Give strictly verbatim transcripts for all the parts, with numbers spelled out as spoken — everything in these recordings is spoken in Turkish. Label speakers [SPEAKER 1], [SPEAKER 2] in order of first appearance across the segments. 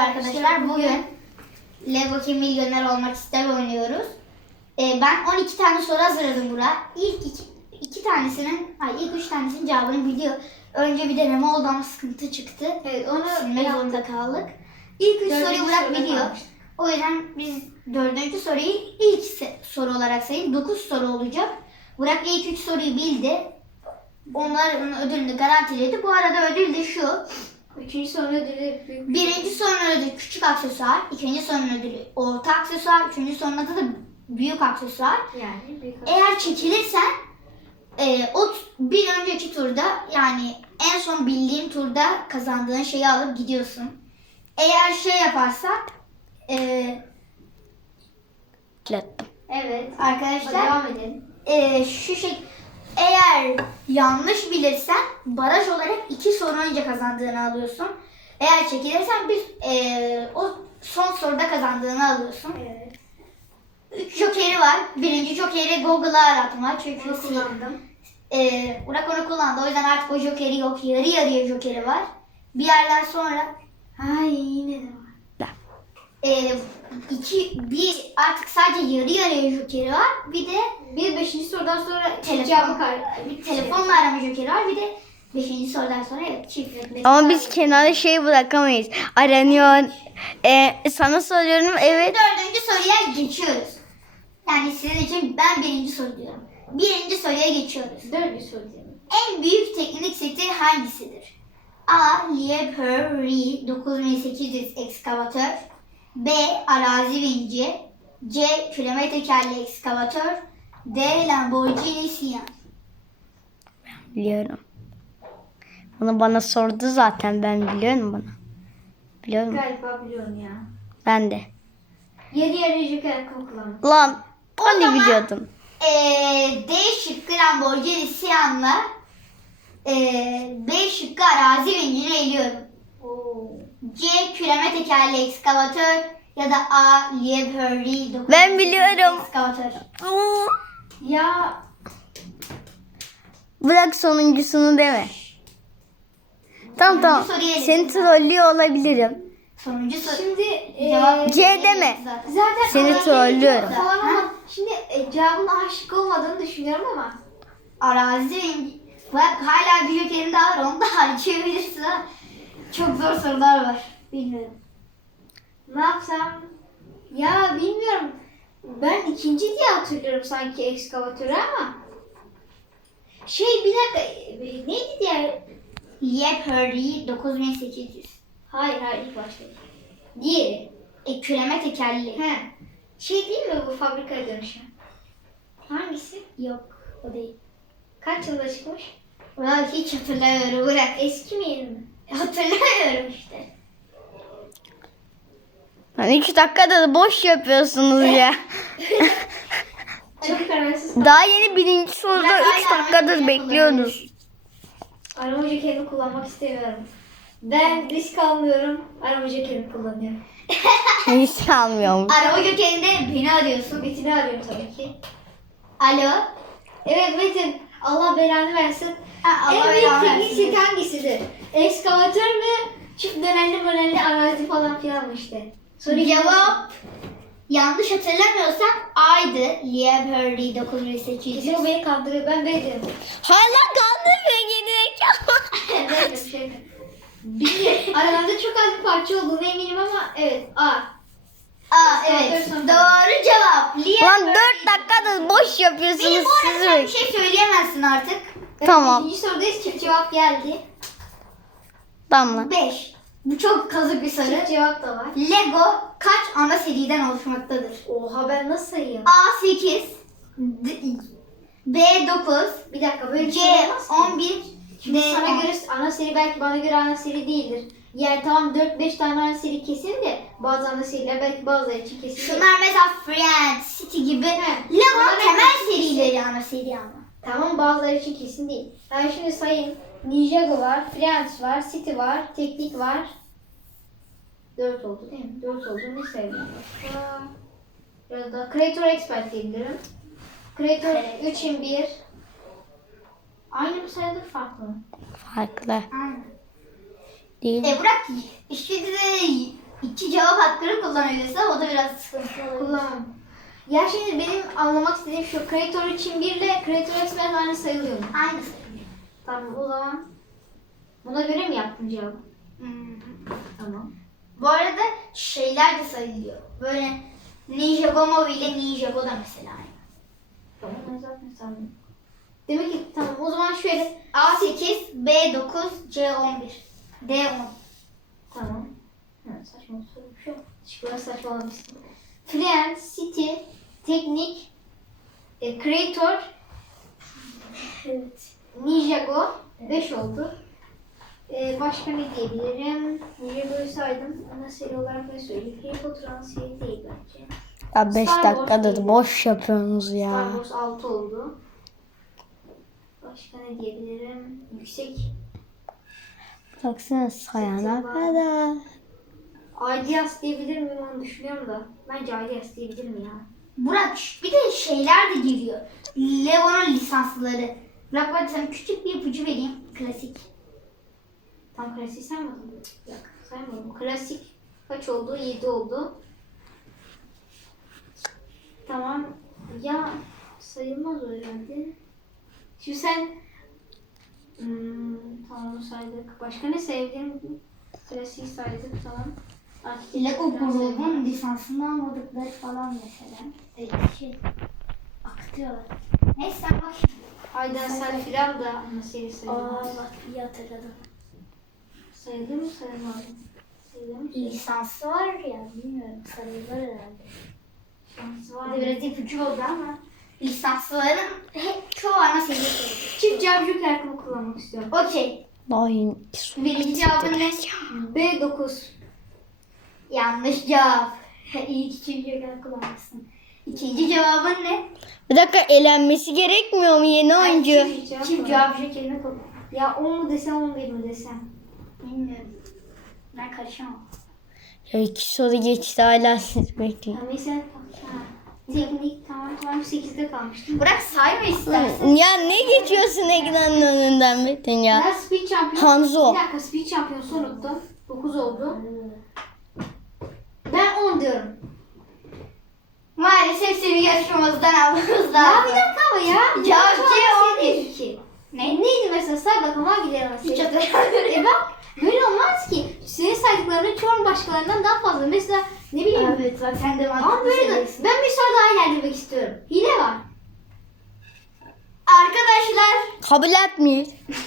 [SPEAKER 1] arkadaşlar. Bugün Lego Kim Milyoner Olmak İster oynuyoruz. Ee, ben on iki tane soru hazırladım buraya. İlk iki, iki tanesinin, hayır ilk üç tanesinin cevabını biliyor. Önce bir deneme oldu ama sıkıntı çıktı.
[SPEAKER 2] Evet, onu
[SPEAKER 1] silmek zorunda kaldık. İlk üç
[SPEAKER 2] Dördüncü
[SPEAKER 1] soruyu Burak
[SPEAKER 2] soruda
[SPEAKER 1] biliyor.
[SPEAKER 2] kalmıştık.
[SPEAKER 1] O yüzden biz dördüncü soruyu ilk se- soru olarak sayın. Dokuz soru olacak. Burak ilk üç soruyu bildi. Onların ödülünü garantiledi. Bu arada ödül de şu.
[SPEAKER 2] Üçüncü sorunun ödülü büyük.
[SPEAKER 1] Birinci sorunun ödülü küçük aksesuar, ikinci sorunun ödülü orta aksesuar, üçüncü sorunun adı da büyük aksesuar.
[SPEAKER 2] Yani büyük.
[SPEAKER 1] Eğer çekilirsen e, o t- bir önceki turda, yani en son bildiğin turda kazandığın şeyi alıp gidiyorsun. Eğer şey yaparsak e,
[SPEAKER 2] Evet.
[SPEAKER 1] arkadaşlar
[SPEAKER 2] Devam edelim.
[SPEAKER 1] e, şu şey, eğer yanlış bilirsen baraj olarak iki soru önce kazandığını alıyorsun. Eğer çekilirsen bir e, o son soruda kazandığını alıyorsun.
[SPEAKER 2] Evet.
[SPEAKER 1] Üç jokeri var. Birinci jokeri Google'a aratma. Çünkü
[SPEAKER 2] Bunu kullandım.
[SPEAKER 1] E, Burak onu kullandı. O yüzden artık o jokeri yok. Yarı yarıya jokeri var. Bir yerden sonra
[SPEAKER 2] Ay yine de var.
[SPEAKER 1] e, iki, bir artık sadece yarı yarıya jokeri var. Bir de
[SPEAKER 2] Bir beşinci sorudan sonra
[SPEAKER 1] telefon,
[SPEAKER 2] cevabı kar.
[SPEAKER 1] bir telefonla arama jokeri var. Bir de beşinci sorudan sonra evet çift.
[SPEAKER 3] Ama biz kenara şey bırakamayız. Aranıyor. Ee, sana soruyorum, evet.
[SPEAKER 1] Dördüncü soruya geçiyoruz. Yani sizin için ben birinci soru diyorum. Birinci soruya geçiyoruz.
[SPEAKER 2] Dördüncü soru diyelim.
[SPEAKER 1] En büyük teknik seti hangisidir? A. Liebherr dokuz bin sekiz yüz ekskavatör. B. Arazi vinci. C. Kilometre tekerli ekskavatör. D. Lamborghini Sian.
[SPEAKER 3] Biliyorum. Bunu bana sordu zaten, ben biliyorum bunu. Biliyorum.
[SPEAKER 2] Galiba biliyorum ya.
[SPEAKER 3] Ben de.
[SPEAKER 2] Yarı yarıya joker hakkımı kullandım.
[SPEAKER 3] Lan hani
[SPEAKER 1] zaman-
[SPEAKER 3] biliyordum.
[SPEAKER 1] Ee, D şıkkı Lamborghini Sian'la ee, B şıkkı arazi vincini eliyorum.
[SPEAKER 2] Oo.
[SPEAKER 1] C. Küreme tekerli ekskavatör ya da A. Liebherr dokuz
[SPEAKER 3] Ben biliyorum.
[SPEAKER 1] ekskavatör.
[SPEAKER 2] Ya
[SPEAKER 3] Bırak sonuncusunu deme. Tamam tamam.
[SPEAKER 1] soruyu eledim.
[SPEAKER 3] Seni trollüyor olabilirim.
[SPEAKER 1] Sonuncu soru.
[SPEAKER 2] şimdi
[SPEAKER 1] Cevap-
[SPEAKER 2] e,
[SPEAKER 3] C deme.
[SPEAKER 1] Zaten.
[SPEAKER 2] zaten
[SPEAKER 3] Seni
[SPEAKER 2] arazi
[SPEAKER 3] trollüyorum.
[SPEAKER 2] falan ama şimdi e, cevabın aşık olmadığını düşünüyorum ama.
[SPEAKER 1] Arazi vinci. Bak hala bir jokerim daha var. Onu da harcayabilirsin ha. Çok zor sorular var. Bilmiyorum.
[SPEAKER 2] Ne yapsam? Ya bilmiyorum. Ben ikinci diye hatırlıyorum sanki ekskavatörü ama. Şey bir dakika. e, Neydi diğer?
[SPEAKER 1] Liebherr dokuz bin sekiz yüz.
[SPEAKER 2] Hayır hayır ilk başta. Diğeri.
[SPEAKER 1] E, küreme tekerli.
[SPEAKER 2] He. Şey değil mi bu fabrikaya dönüşen? Hangisi?
[SPEAKER 1] Yok. O değil.
[SPEAKER 2] Kaç yılda çıkmış?
[SPEAKER 1] Vallahi hiç hatırlamıyorum. Bırak.
[SPEAKER 2] Eski mi yeni mi?
[SPEAKER 1] Hatırlamıyorum işte.
[SPEAKER 3] Hani iki dakikada da boş yapıyorsunuz ya.
[SPEAKER 2] Çok kararsız.
[SPEAKER 3] Daha yeni birinci soruda
[SPEAKER 1] Ben
[SPEAKER 3] üç
[SPEAKER 1] hala
[SPEAKER 3] dakikadır
[SPEAKER 1] arama
[SPEAKER 3] bekliyoruz.
[SPEAKER 2] Arama jokerini kullanmak istemiyorum. Ben risk almıyorum. Arama jokerini kullanıyorum.
[SPEAKER 3] Hiç almıyorum.
[SPEAKER 1] Araba jokerinde beni arıyorsun.
[SPEAKER 2] Metin'i arıyorum tabii ki.
[SPEAKER 1] Alo.
[SPEAKER 2] Evet Metin. Allah belanı versin.
[SPEAKER 1] Ha, Allah
[SPEAKER 2] en büyük
[SPEAKER 1] belanı
[SPEAKER 2] teknik
[SPEAKER 1] versin.
[SPEAKER 2] set hangisidir? Ekskavatör mü? Çift dönelli dönelli arazi falan filan mı işte? Soru
[SPEAKER 1] Cevap yanlış hatırlamıyorsam A'ydı. Liebherr dokuz bin sekiz yüz.
[SPEAKER 2] Kesin o beni kandırıyor. Ben B diyorum.
[SPEAKER 3] Hala kandırmıyor geri.
[SPEAKER 2] Ben de şey. Bir, aralarında çok az bir parça olduğunu eminim ama evet A.
[SPEAKER 1] Aa evet. Doğru cevap.
[SPEAKER 3] Lan
[SPEAKER 1] Liebherr.
[SPEAKER 3] dört dakikadır boş yapıyorsunuz
[SPEAKER 1] Benim bu arada
[SPEAKER 3] siz
[SPEAKER 1] sen bir
[SPEAKER 3] mi?
[SPEAKER 1] şey söyleyemezsin artık.
[SPEAKER 3] Tamam.
[SPEAKER 2] İkinci sorudayız. Çift cevap geldi.
[SPEAKER 3] Tamam.
[SPEAKER 1] beş. Bu çok kazık bir soru.
[SPEAKER 2] Çift cevap da var.
[SPEAKER 1] Lego kaç ana seriden oluşmaktadır?
[SPEAKER 2] Oha ben nasıl sayayım?
[SPEAKER 1] A sekiz, D- B dokuz,
[SPEAKER 2] Bir dakika böyle bir
[SPEAKER 1] C
[SPEAKER 2] şey olmaz ki.
[SPEAKER 1] on bir,
[SPEAKER 2] Şimdi
[SPEAKER 1] D
[SPEAKER 2] sana
[SPEAKER 1] on.
[SPEAKER 2] göre ana seri belki bana göre ana seri değildir. Yani tamam dört beş tane ana seri kesin de bazı ana seriler belki bazıları için kesin değil.
[SPEAKER 1] Şunlar mesela Friends, City gibi Lego
[SPEAKER 2] Bunlar
[SPEAKER 1] temel
[SPEAKER 2] hep-
[SPEAKER 1] serileri ana seri ama.
[SPEAKER 2] Tamam bazıları için kesin değil. Ben şimdi sayayım. Ninjago var, Friends var, City var, Teknik var. dört oldu değil mi? dört oldu. Ne sayayım? Başka? Biraz daha Creator Expert diyebilirim. Creator
[SPEAKER 1] Creator.
[SPEAKER 2] üç in bir. Aynı mı sayılır farklı mı?
[SPEAKER 3] Farklı.
[SPEAKER 1] Aynen.
[SPEAKER 3] Değil.
[SPEAKER 1] E bırak işte de iki kullanabilirsin ama o da biraz sıkıntı olabilir.
[SPEAKER 2] Kullanmam. Ya şimdi benim anlamak istediğim şu. Creator için bir ile Creator Expert aynı sayılıyor mu?
[SPEAKER 1] Aynısı.
[SPEAKER 2] Tamam o zaman buna göre mi yaptın cevabı?
[SPEAKER 1] Hmm.
[SPEAKER 2] Tamam.
[SPEAKER 1] Bu arada şeyler de sayılıyor. Böyle Ninjago Mobi ile Ninjago da mesela.
[SPEAKER 2] Tamam ben zaten sandım. Demek ki tamam o zaman şöyle.
[SPEAKER 1] A sekiz, B dokuz, C on bir, D on.
[SPEAKER 2] Tamam. Evet, saçma soru bir şey yok. Şıkları saçmalamışsın. Friend, City, Teknik, e, Creator,
[SPEAKER 1] Evet.
[SPEAKER 2] Ninjago beş oldu. E, başka ne diyebilirim? Ninjago'yu saydım. Ana seri olarak ne söyleyeyim? Harry Potter'ın seri değil bence.
[SPEAKER 3] Ya beş
[SPEAKER 2] Star Wars
[SPEAKER 3] dakikada
[SPEAKER 2] değil.
[SPEAKER 3] da boş yapıyorsunuz
[SPEAKER 2] Star
[SPEAKER 3] ya.
[SPEAKER 2] Wars altı oldu. Başka ne diyebilirim? Yüksek.
[SPEAKER 3] Baksana sayana kadar.
[SPEAKER 2] Ideas diyebilir miyim onu düşünüyorum da. Bence Ideas diyebilirim ya.
[SPEAKER 1] Burak bir de şeyler de geliyor. Lego'nun lisansları. Burak bak sana küçük bir ipucu vereyim. Klasik.
[SPEAKER 2] Tam klasik saymadın mı? Yok saymadım. Klasik kaç oldu? yedi oldu. Tamam. Ya sayılmaz o herhalde. Şimdi sen hmm, tamam onu saydık. Başka ne sayabilirim? Klasik saydık tamam. Arkitektur
[SPEAKER 1] Lego
[SPEAKER 2] falan saydık.
[SPEAKER 1] grubun lisansını almadıkları falan mesela. Evet, şey, akıtıyorlar. Neyse sen bak.
[SPEAKER 2] Aydan sen filan da ana seri sayılmaz.
[SPEAKER 1] bak iyi hatırladım.
[SPEAKER 2] Sayılır mı sayılmaz mı? Sayılır mı?
[SPEAKER 1] Lisansı var ya bilmiyorum sayılır herhalde.
[SPEAKER 2] Şansı
[SPEAKER 1] Bu
[SPEAKER 2] var
[SPEAKER 1] da
[SPEAKER 2] mı?
[SPEAKER 1] biraz ipucu oldu ama lisansların hep çoğu ana seri sayılır.
[SPEAKER 2] Çift cevap joker hakkımı kullanmak istiyorum.
[SPEAKER 1] Okey.
[SPEAKER 3] Daha iyi.
[SPEAKER 1] Birinci cevabın ne?
[SPEAKER 2] B dokuz.
[SPEAKER 1] Yanlış cevap. İyi ki çift joker kullanmışsın. İkinci cevabın ne?
[SPEAKER 3] Bir dakika elenmesi gerekmiyor mu yeni oyuncu?
[SPEAKER 2] Çift cevap
[SPEAKER 1] Çift
[SPEAKER 2] var.
[SPEAKER 1] cevap jokerini kullan.
[SPEAKER 2] Ya on mu desem on bir mi desem?
[SPEAKER 1] Bilmiyorum. Ben karışamam.
[SPEAKER 3] Ya iki soru geçti hala siz bekleyin.
[SPEAKER 2] Ya mesela ha, teknik tamam tamam sekizde kalmıştım.
[SPEAKER 1] Bırak sayma istersen.
[SPEAKER 3] Ya ne geçiyorsun ekranın önünden Metin ya?
[SPEAKER 2] Ya speed champion.
[SPEAKER 3] Hanzo.
[SPEAKER 2] Bir dakika speed champion unuttum. dokuz oldu. Ben on diyorum.
[SPEAKER 1] Maalesef seni yarışmamızdan aldığımız
[SPEAKER 2] Ya
[SPEAKER 1] lazım.
[SPEAKER 2] bir dakika ama ya.
[SPEAKER 1] Cevap
[SPEAKER 2] Çok
[SPEAKER 1] C on
[SPEAKER 2] basit
[SPEAKER 1] bir.
[SPEAKER 2] değil ki.
[SPEAKER 1] Ne?
[SPEAKER 2] Neydi mesela say bakalım hangileri arası?
[SPEAKER 1] Hiç hatırlamıyorum.
[SPEAKER 2] E bak böyle olmaz ki. Senin saydıklarının çoğunun başkalarından daha fazla. Mesela ne bileyim.
[SPEAKER 1] Evet bak sen de
[SPEAKER 2] Ama
[SPEAKER 1] mantıklı
[SPEAKER 2] böyle de,
[SPEAKER 1] söylüyorsun.
[SPEAKER 2] ben bir soru daha ilerlemek istiyorum. Hile var.
[SPEAKER 1] Arkadaşlar
[SPEAKER 3] Kabul etmiyor.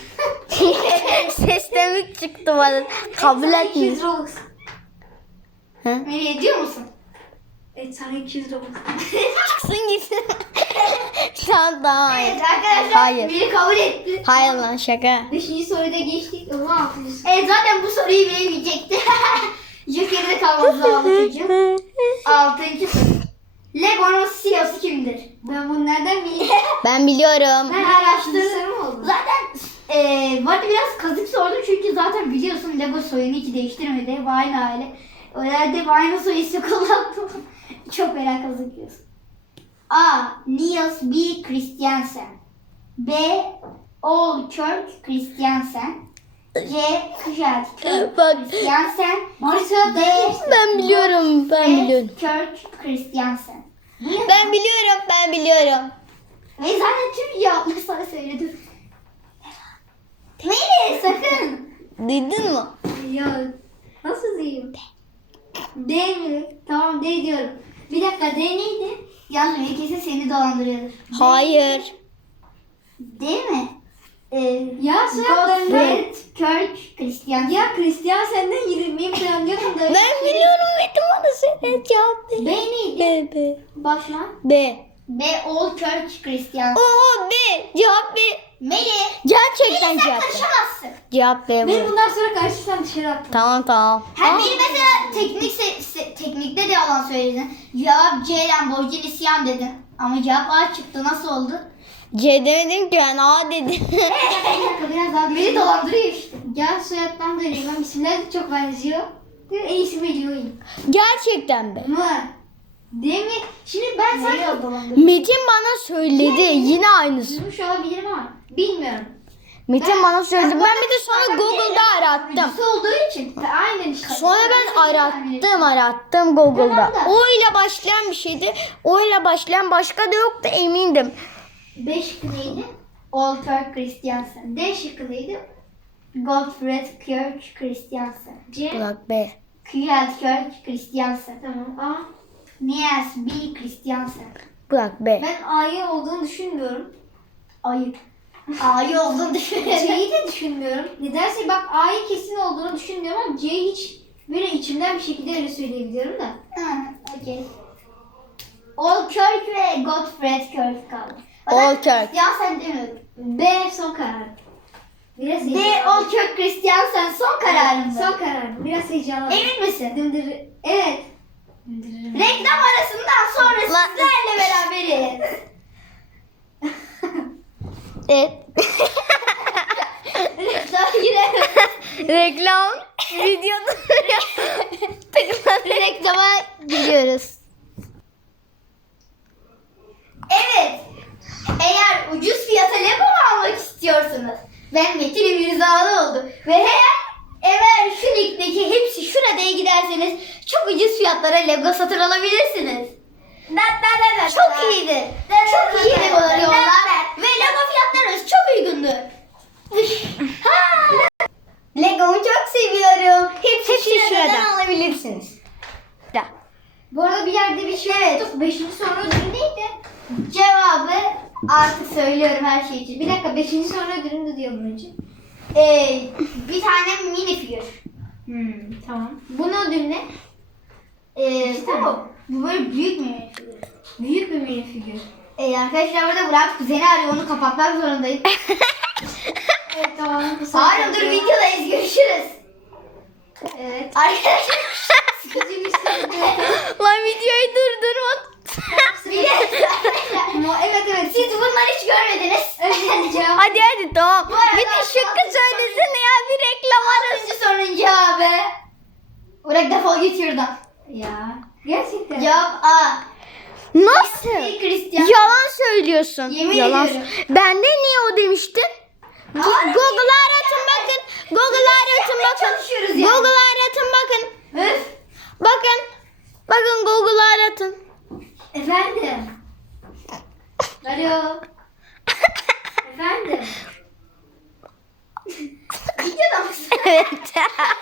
[SPEAKER 3] Ses demik çıktı bana. Kabul
[SPEAKER 2] Sana
[SPEAKER 3] etmiyor.
[SPEAKER 2] iki yüz Robux.
[SPEAKER 3] Ha?
[SPEAKER 1] nereye diyor musun?
[SPEAKER 2] Evet sana iki yüz Robux.
[SPEAKER 3] Çıksın gitsin. Tamam tamam.
[SPEAKER 1] Evet arkadaşlar
[SPEAKER 3] Hayır.
[SPEAKER 1] biri kabul etti.
[SPEAKER 3] Hayır lan şaka.
[SPEAKER 2] Beşinci soruyu da geçtik. O zaman altıncı soru.
[SPEAKER 1] Evet zaten bu soruyu bilemeyecekti. Joker'de kalmamız lazım çocuğum. Altıncı soru. Lego'nun C E O'su kimdir?
[SPEAKER 2] Ben bunu nereden bileyim?
[SPEAKER 3] Ben biliyorum.
[SPEAKER 1] Ben
[SPEAKER 2] Araştırdım.
[SPEAKER 1] araştırdım.
[SPEAKER 2] Soru mu oldu?
[SPEAKER 1] Zaten eee bu arada biraz kazık sordum çünkü zaten biliyorsun Lego soyunu hiç değiştirmedi. Hep aynı aile. O yerde hep aynı soy ismi kullandım. Çok merak kazıklıyorsun. A. Niels B. Christiansen. B. Ol Kirk Christiansen. C. Kjeld Kirk
[SPEAKER 3] Bak.
[SPEAKER 1] Christiansen.
[SPEAKER 2] Marisa
[SPEAKER 1] D.
[SPEAKER 3] Ben biliyorum. Ben
[SPEAKER 1] D.
[SPEAKER 3] biliyorum.
[SPEAKER 1] Kirk Christiansen.
[SPEAKER 3] Ben biliyorum. Ben biliyorum.
[SPEAKER 1] Ve zaten tüm cevapları sana söyledim. Melih sakın.
[SPEAKER 3] Duydun mu?
[SPEAKER 2] Ya nasıl diyeyim? D mi? Tamam D diyorum. Bir dakika D neydi?
[SPEAKER 1] Yalnız Melih kesin seni dolandırıyordur.
[SPEAKER 3] Hayır.
[SPEAKER 1] Değil mi? Ee,
[SPEAKER 2] Ya soyadlarında
[SPEAKER 1] Gottfried Kirk Christian.
[SPEAKER 2] ya Christian senden yirmiyi planlıyordum da.
[SPEAKER 3] Ben biliyorum Metin bana söyle cevap
[SPEAKER 2] B
[SPEAKER 3] ver.
[SPEAKER 2] neydi?
[SPEAKER 3] B B.
[SPEAKER 2] Başla.
[SPEAKER 3] B.
[SPEAKER 1] B. Ol Kirk Christian.
[SPEAKER 3] Oo B. Cevap B.
[SPEAKER 1] Melih.
[SPEAKER 3] Gerçekten
[SPEAKER 1] Melih sen
[SPEAKER 3] cevap B.
[SPEAKER 1] karışamazsın.
[SPEAKER 3] Cevap B
[SPEAKER 2] Beni
[SPEAKER 3] bu.
[SPEAKER 2] bundan sonra karşıdan dışarı attın.
[SPEAKER 3] Tamam tamam.
[SPEAKER 1] Hem
[SPEAKER 3] Aa,
[SPEAKER 1] beni mesela teknik se- se- teknikte de yalan söyledin. Cevap C. Lamborghini Sian dedin. Ama cevap A çıktı. Nasıl oldu?
[SPEAKER 3] C demedim ki ben A dedim.
[SPEAKER 1] Bir dakika biraz daha beni dolandırıyor işte.
[SPEAKER 2] Gel soyaddan da öyle. Ben isimler de çok benziyor. Değil mi? En iyisi biliyorum.
[SPEAKER 3] Gerçekten be.
[SPEAKER 2] Mı? Değil mi? Şimdi ben
[SPEAKER 1] Nereye
[SPEAKER 2] sana
[SPEAKER 1] dolandırıyor?
[SPEAKER 3] Metin bana söyledi. Yine aynısı.
[SPEAKER 2] duymuş olabilirim ama bilmiyorum.
[SPEAKER 3] Metin bana söyledi. Ben
[SPEAKER 2] Ben-
[SPEAKER 3] bir de sonra Google'da arattım.
[SPEAKER 2] Ücüsü olduğu için. Aynen işte.
[SPEAKER 3] Sonra ben arattım arattım Google'da.
[SPEAKER 2] Tamam da.
[SPEAKER 3] O ile başlayan bir şeydi. O ile başlayan başka da yoktu emindim.
[SPEAKER 2] B şıkkı neydi?
[SPEAKER 1] Walter Christiansen.
[SPEAKER 2] D şıkkı neydi?
[SPEAKER 1] Gottfried Kirk Christiansen.
[SPEAKER 2] C.
[SPEAKER 3] Burak B.
[SPEAKER 1] Kjeldkirk Christiansen.
[SPEAKER 2] Tamam. A.
[SPEAKER 1] Niels B. Christiansen.
[SPEAKER 3] Burak B.
[SPEAKER 2] Ben A'yı olduğunu düşünmüyorum.
[SPEAKER 1] Ayıp. A'yı olduğunu düşünüyorum.
[SPEAKER 2] C'yi de düşünmüyorum. Nedense bak A'yı kesin olduğunu düşünmüyorum ama C'yi hiç böyle içimden bir şekilde öyle söyleyebiliyorum da.
[SPEAKER 1] Ha, okey. Olkirk ve Gottfried Kirk kaldı.
[SPEAKER 3] Olkirk.
[SPEAKER 1] Christiansen demiyorum.
[SPEAKER 2] B son karar. Biraz
[SPEAKER 1] D.
[SPEAKER 2] heyecanlı.
[SPEAKER 1] Olkirk Christiansen son kararım.
[SPEAKER 2] Son karar. Biraz heyecanlı.
[SPEAKER 1] Emin misin?
[SPEAKER 2] Dındır. Evet.
[SPEAKER 1] Reklam arasından sonra
[SPEAKER 3] Lan-
[SPEAKER 1] sizlerle beraberiz.
[SPEAKER 3] Evet.
[SPEAKER 1] Reklam yine.
[SPEAKER 3] Reklam videoda
[SPEAKER 1] Reklama gidiyoruz. Evet. Eğer ucuz fiyata Lego almak istiyorsanız ben Metin Mirzalıoğlu ve eğer eğer şu ligdeki hepsi şuraya giderseniz çok ucuz fiyatlara Lego satın alabilirsiniz. Çok iyidir. Çok iyi Legolar yollar ve Lego fiyatlarımız çok uygundur. Ha! Lego'mu çok seviyorum. Hepsi,
[SPEAKER 3] Hepsi
[SPEAKER 1] şuradan
[SPEAKER 3] şurada.
[SPEAKER 1] alabilirsiniz.
[SPEAKER 3] da.
[SPEAKER 2] Bu arada bir yerde bir şey
[SPEAKER 1] Evet.
[SPEAKER 2] tuttuk. Beşinci soru ödülü neydi?
[SPEAKER 1] Cevabı artık söylüyorum her şey için.
[SPEAKER 2] Bir dakika beşinci soru ödülünü de diyorum önce.
[SPEAKER 1] Ee, bir tane mini figür.
[SPEAKER 2] Hmm, tamam. Bunun ödülü ne?
[SPEAKER 1] Ee,
[SPEAKER 2] İki tane.
[SPEAKER 1] bu, bu böyle büyük mini figür.
[SPEAKER 2] Büyük bir mini figür.
[SPEAKER 1] Ee, arkadaşlar burada Burak kuzeni arıyor, onu kapatmak zorundayım.
[SPEAKER 2] Evet tamam.
[SPEAKER 1] Hayır dur, videodayız, görüşürüz.
[SPEAKER 2] Evet.
[SPEAKER 1] Arkadaşlar
[SPEAKER 2] Sıkıcı bir soru.
[SPEAKER 3] Lan videoyu durdurma.
[SPEAKER 1] bir de
[SPEAKER 2] Ama evet evet.
[SPEAKER 1] siz bunları hiç görmediniz.
[SPEAKER 2] Evet cevap.
[SPEAKER 3] Hadi hadi tamam.
[SPEAKER 1] Bu arada
[SPEAKER 3] Bir de şıkkı söylesene ya, bir reklam arası.
[SPEAKER 1] Altıncı sorunun cevabı. Burak defol git şuradan.
[SPEAKER 2] Ya. Gerçekten.
[SPEAKER 1] Cevap A.
[SPEAKER 3] Nasıl?
[SPEAKER 1] Christian.
[SPEAKER 3] Yalan söylüyorsun.
[SPEAKER 1] Yemin
[SPEAKER 3] Yalan.
[SPEAKER 1] ediyorum.
[SPEAKER 3] Ben de niye o demiştin?
[SPEAKER 1] Hayır.
[SPEAKER 3] Google'a aratın bakın. Google'a aratın
[SPEAKER 1] yapmaya
[SPEAKER 3] bakın.
[SPEAKER 1] çalışıyoruz ya.
[SPEAKER 3] Google'a aratın bakın.
[SPEAKER 1] Öf.
[SPEAKER 3] Bakın. Bakın Google'a aratın.
[SPEAKER 2] Efendim. Alo. Efendim.
[SPEAKER 1] Videoda mısın?
[SPEAKER 3] Evet.